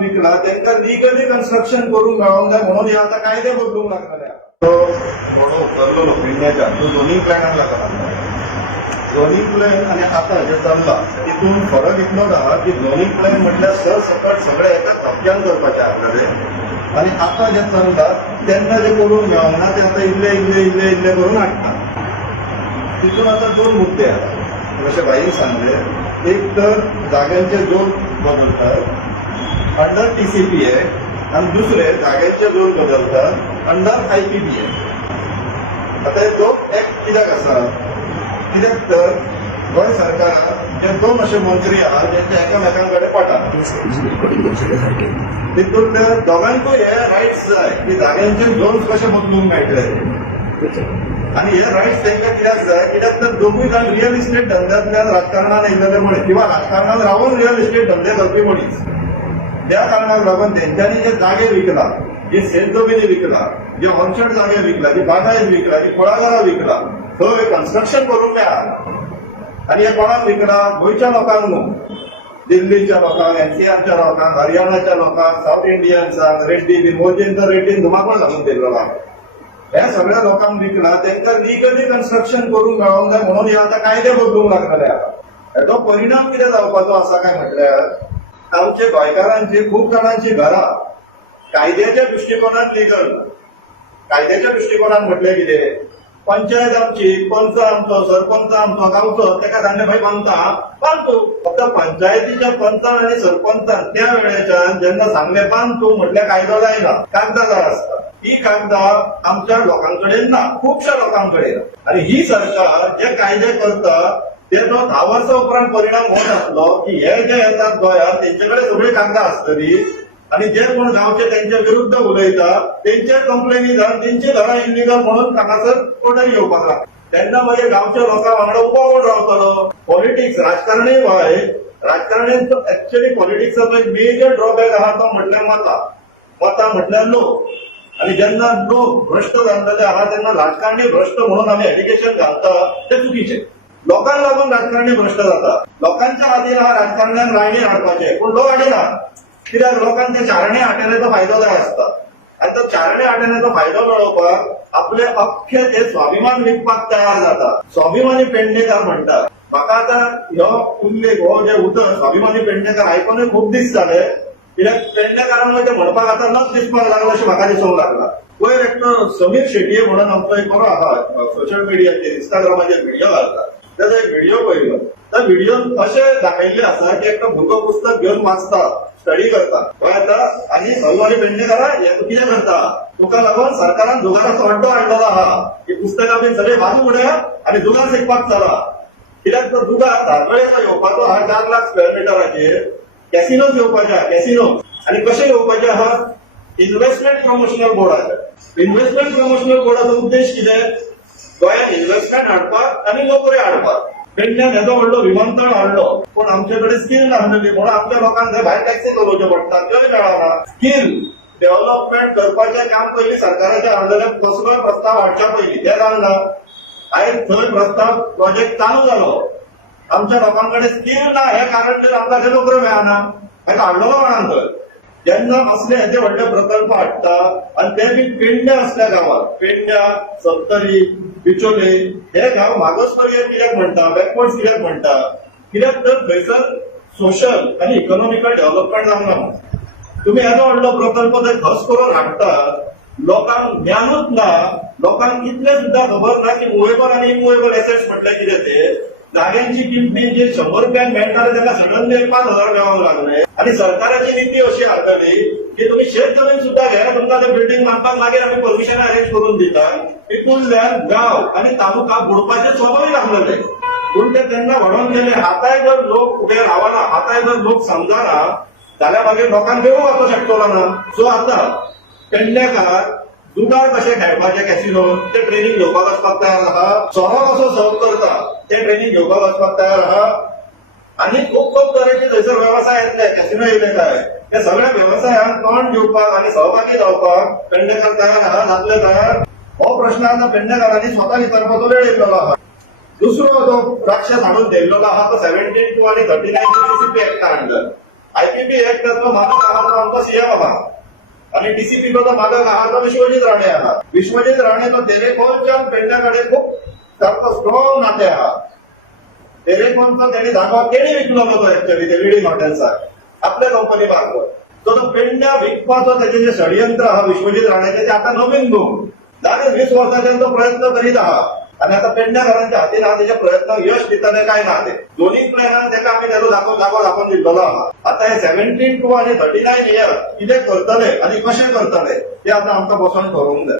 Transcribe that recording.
विकला त्यांना legally construction करून मेळोंक जाय म्हणून हे आता कायदे बदलूंक लागलेले तो थोडो उतरलो पेडण्याच्या तो झोनिंग प्लॅनाक लागला झोनिंग प्लॅन आणि आता जे चल्ला तितून फरक इतलोच आहा की झोनिंग प्लॅन म्हटल्यार सरसकट सगळे एका धपक्यान करपाचे आसलेले आणि आता जे चलता तेन्ना जे करून मेळोंक ना ते आता इल्ले इल्ले इल्ले इल्ले करून हाडटा तितून आता दोन मुद्दे आहात जशें भाईन सांगले एक तर जाग्यांचे जोड बदलतात अंडर TCP एक्ट आणि दुसरे जाग्यांचे जोड बदलतात अंडर IPB एक्ट आता हे दोन एक्ट कित्याक आसा कित्याक तर गोंय सरकारान जे दोन असे मंत्री आहात जेंचे एकामेकां कडेन पडटात तितूंतल्या दोगांकूय हे रायट्स जाय की जाग्यांचे झोन्स कशे बदलूंक मेळटले आणि हे रायट्स तांकां कित्याक जाय कित्याक तर दोगूय जाण रियल इस्टेट धंद्यांतल्यान राजकारणान येयलेले मनीस किंवा राजकारणान रावून रियल इस्टेट धंदे करपी मनीस त्या कारणाक लागून तेंच्यांनी जे जागे विकला जे शेतजमिनी विकला जे ऑर्चर्ड जागे विकला जी बागायत विकला जी कुळागरां विकला थंय कन्स्ट्रक्शन करूंक मेळा आणि हे कोणाक विकला गोंयच्या लोकांक न्हू दिल्लीच्या लोकांक NCRच्या लोकांक हरियाणाच्या लोकांक साऊथ इंडियन्सांक रेड्डी बी मोदींचो रेड्डीन धुमाकूळ घालून दिल्लो हे सगळ्या लोकांक विकला तांकां लिगली कन्स्ट्रक्शन करूंक मेळोंक जाय म्हणून हे आता कायदे बदलूंक लागलेले आहा हेचो परिणाम कितें जावपाचो आसा काय म्हटल्यार आमचे गोंयकारांची खूब जाणांची घरां कायद्याच्या दृश्टिकोनात लिगल कायद्याच्या दृश्टिकोनात म्हटलें कितें पंचायत आमची पंच आमचो सरपंच आमचो गांवचो ताका सांगले भाई बांदू फक्त पंचायतीच्या पंचान आनी सरपंचान त्या वेळेच्यान जेन्ना सांगले बांदू म्हटल्यार कायदो जायना कागदां जाय आसता ही कागदां आमच्या लोकांकडेन ना खुबश्या लोकांकडेन आणि ही सरकार जे कायदे करता तेचो 10 वर्सां उपरांत परिणाम हो जातलो की हे जे येतात गोंयांत तेंचे कडेन सगळी कागदां आसतली आणि जे कोण गांवचे त्यांच्या विरुद्ध उलयता तेंचे कंप्लेनी जावन तेंची घरां इलिगल म्हणून हांगासर ऑर्डर येवपाक लागता तेन्ना मागीर गांवच्या लोकां वांगडा उबो कोण रावतलो पॉलिटिक्स राजकारणी भायर राजकारण्यांचो एक्चुअली पॉलिटिक्साचो एक मेजर ड्रॉबॅक आहा तो म्हटल्यार मतां म्हटल्यार लोक आणि जेन्ना लोक भ्रष्ट जाल्ले आहा तेन्ना राजकारणी भ्रष्ट म्हणून आमी एलिगेशन घालता ते चुकीचे लोकांक लागून राजकारणी भ्रष्ट जाता लोकांच्या खातीर आहा राजकारण्यांक रायणीर हाडपाचें पूण लोक हाडिना कित्याक लोकांक ते चारणे हाटेलेचो फायदो जाय आसता आनी तो चारणे हाटेलेचो फायदो मेळोवपाक आपले अख्खे ते स्वाभिमान विकपाक तयार जाता स्वाभिमानी पेडणेकार म्हणटा म्हाका आतां ह्यो उल्लेख हो जे उतर स्वाभिमानी पेडणेकार आयकूनय खूब दीस जाले कित्याक पेडणेकारांक ते म्हणपाक आतां लज दिसपाक लागला अशें म्हाका दिसूंक लागला पयर एकटो समीर शेटये म्हणून आमचो एक बरो आहा सोशल मिडियाचेर इंस्टाग्रामाचेर व्हिडिओ घालता ताचो एक व्हिडिओ पळयलो त्या व्हिडिओन अशें दाखयल्लें आसा की एकटो भुरगो पुस्तक घेवन वाचता स्टडी करता पळयता आनी स्वाभिमानी पेडणेकारा हे तूं कितें करता तुका लागून सरकारान जुगाराचो अड्डो हाडलेलो आहा ही पुस्तकां बीन सगळी बाजू उडया आनी जुगार शिकपाक चला कित्याक तो जुगार धारगळेचो येवपाचो आहा 4 लाख स्क्वेअर मिटराचेर कॅसिनोज येवपाचे आहा कॅसिनो आनी कशे येवपाचे आहा इन्व्हेस्टमेंट प्रमोशनल बोर्डाचे इन्व्हेस्टमेंट प्रमोशनल बोर्डाचो उद्देश कितें गोंयांत इन्व्हेस्टमेंट हाडपाक आनी नोकरी हाडपाक पेडण्यान येदो व्हडलो विमानतळ हाडलो पूण आमचे कडेन स्कील नासलेली म्हणून आमच्या लोकांक थंय भायर टॅक्सी चलोवचे पडटा थंय मेळना स्कील डेव्हलपमेंट करपाचें काम पयलीं सरकाराचे हाडलेले कसलोय प्रस्ताव हाडच्या पयलीं ते जावना आयज थंय प्रस्ताव प्रोजेक्ट चालू जालो आमच्या लोकां कडेन स्कील ना हे कारण जर आमकां थंय नोकऱ्यो मेळना ताका हाडलेलो कोणान थंय जेन्ना असले हेजे व्हडले प्रकल्प हाडटा आनी ते बी पेडण्या असल्या गांवांत पेडण्या सत्तरी बिचोले हे गांव मागासवर्गीय कित्याक म्हणटा बॅकवर्ड कित्याक म्हणटा कित्याक तर थंयसर सोशल आनी इकॉनॉमिकल डेव्हलपमेंट जावना तुमी येदो व्हडलो प्रकल्प थंय खस करून हाडटा लोकांक ज्ञानूच ना लोकांक इतलें सुद्दां खबर ना की मुवेबल आनी इमुवेबल एसेट्स म्हटल्यार कितें ते जाग्यांची किंमती जे 100 रुपयांक मेळटाले ताका सडनली 5,000 मेळोंक लागले आनी सरकाराची नीती अशी हाडटली की तुमी शेत जमीन सुद्दां घ्या तुमकां ते बिल्डींग बांदपाक मागीर आमी परमिशन अरेंज करून दिता तितूंतल्यान गांव आनी तालुका बुडपाचे स्वाभावीक आसलेले पूण ते तेन्ना व्हडोन गेले आतांय जर लोक फुडें रावना आतांय जर लोक समजना जाल्यार मागीर लोकांक देवूंक वचूंक शकतलो ना सो आतां पेडणेकार जुगार कशे खेळपाचे कॅसिनो ते ट्रेनिंग घेवपाक वचपाक तयार आहा सोरो कसो सर्व करता ते ट्रेनिंग घेवपाक वचपाक तयार आहा आनी खूब खूब तरेचे थंयसर वेवसाय येतले कॅसिनो येयले काय ते सगळ्या वेवसायांक तोंड दिवपाक आनी सहभागी जावपाक पेडणेकार तयार आहा जातले तयार हो प्रश्न आतां पेडणेकारांनी स्वता विचारपाचो वेळ येयल्लो आहा दुसरो जो राक्षस हाडून दवरलेलो आहा तो 72 आनी 39 TCP एक्ट हाडला आयपीपी एक्टाचो मालक आहा तो आमचो सीएम आहा आणि टीसीपीचो जो मालक आहा तो विश्वजीत राणे आहा. विश्वजीत राणे तो तेरेखोलच्यान पेडण्या कडेन खूप सारको स्ट्रॉंग नाते आहा. तेरेखोलचो तेणी जागो तेणी विकलो तो एक्चुअली ते लिडिंग हॉटेल्साक आपल्या कंपनी मार्फत. तो पेडण्या विकपाचो तेचे जे षडयंत्र आहा विश्वजीत राणेचे ते आता नवीन न्हू. 20 वर्सांच्यान तो प्रयत्न करीत आहा आणि आता पेडण्याकारांच्या हातीन आहा तेचे प्रयत्न यश दितले काय ना ते. दोन्ही प्लॅनार तेका आमी तेजो जागो दाखोवन दिल्लो आहा. आता हे 17 to आणि 39 इयर्स कितें करतले आणि कशें करतले ते आता आमकां बसून ठरोवंक जाय.